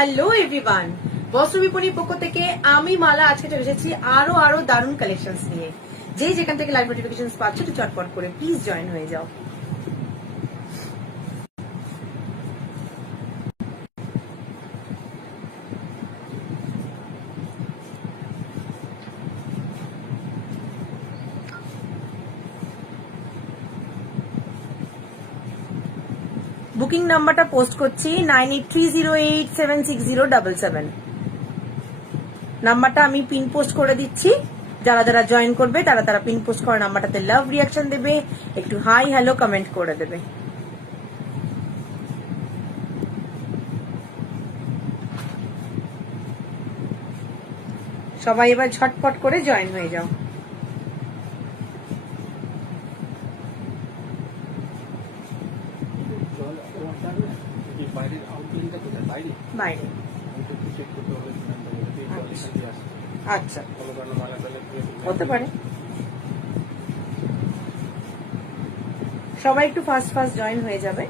Hello everyone, বস্ত্র বিপণীর পক্ষ থেকে আমি মালা আজকে চলে এসেছি আরো দারুণ কালেকশনস নিয়ে। যেখান থেকে লাইভ নোটিফিকেশন পাচ্ছ একটু চটপট করে প্লিজ জয়েন হয়ে যাও। বুকিং নাম্বারটা পোস্ট করছি 9830876077। নাম্বারটা আমি পিন পোস্ট করে দিচ্ছি। যারা যারা জয়েন করবে তারা পিন পোস্ট করে নাম্বারটাতে লাভ রিয়াকশন দেবে, একটু হাই হ্যালো কমেন্ট করে দেবে। সবাই এবার ঝটপট করে জয়েন হয়ে যাও। বাইরে আচ্ছা হতে পারে। সবাই একটু ফাস্ট জয়েন হয়ে যাবে।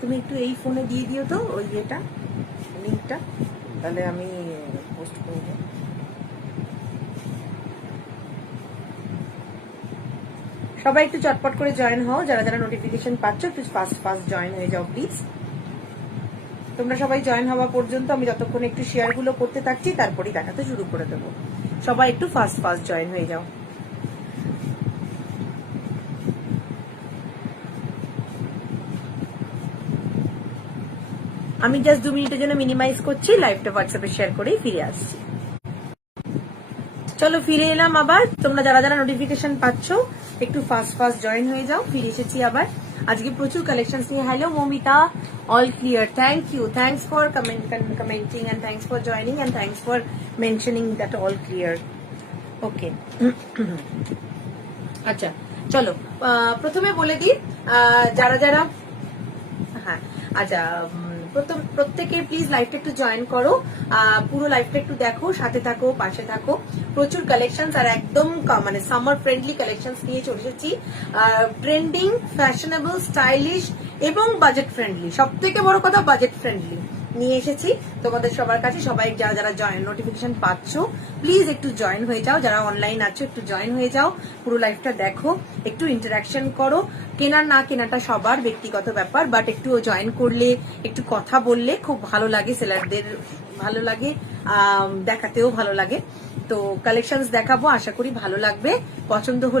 তুমি একটু এই ফোনে দিয়ে দিও তো ওই ইয়েটা, লিঙ্কটা, তাহলে আমি পোস্ট করব। সবাই একটু চটপট করে জয়েন হও। যারা যারা নোটিফিকেশন পাচ্ছ একটু ফাস্ট জয়েন হয়ে যাও প্লিজ। তোমরা সবাই জয়েন হওয়া পর্যন্ত আমি যতক্ষণ একটু শেয়ার গুলো করতে থাকছি, তারপরেই দেখাতে শুরু করে দেবো। সবাই একটু ফাস্ট জয়েন হয়ে যাও। আমি জাস্ট 2 মিনিটের জন্য মিনিমাইজ করছি, লাইভটা হোয়াটসঅ্যাপে শেয়ার করেই ফিরে আসছি। চলো ফিরে এলাম আবার। তোমরা যারা যারা নোটিফিকেশন পাচ্ছ একটু ফাস্ট জয়েন হয়ে যাও। ফিরে এসেছি আবার আজকে প্রচুর কালেকশন নিয়ে। Hello Momita, all clear, thank you, thanks for commenting and thanks for joining and thanks for mentioning that all clear. Okay আচ্ছা চলো প্রথমে বলে দিই যারা যারা হ্যাঁ আচ্ছা প্রত্যেকে প্লিজ লাইভটা একটু জয়েন করো, পুরো লাইভটা একটু দেখো, সাথে থাকো, পাশে থাকো। প্রচুর কালেকশন আর একদম মানে সামার ফ্রেন্ডলি কালেকশন নিয়ে চলে এসেছি। ট্রেন্ডিং, ফ্যাশনেবল, স্টাইলিশ এবং বাজেট ফ্রেন্ডলি। সব থেকে বড় কথা বাজেট ফ্রেন্ডলি নিয়ে এসেছি তোমাদের সবার কাছে। সবাই যারা যারা জয়েন নোটিফিকেশন পাচ্ছ প্লিজ একটু জয়েন হয়ে যাও। যারা অনলাইন আছো একটু জয়েন হয়ে যাও, পুরো লাইভটা দেখো, একটু ইন্টারাকশন করো। কেনার না কেনাটা সবার ব্যক্তিগত ব্যাপার, বাট একটু জয়েন করলে, একটু কথা বললে খুব ভালো লাগে, সেলারদের ভালো লাগে, দেখাতেও ভালো লাগে। তো কালেকশন দেখাবো, আশা করি ভালো লাগবে। পছন্দ হলে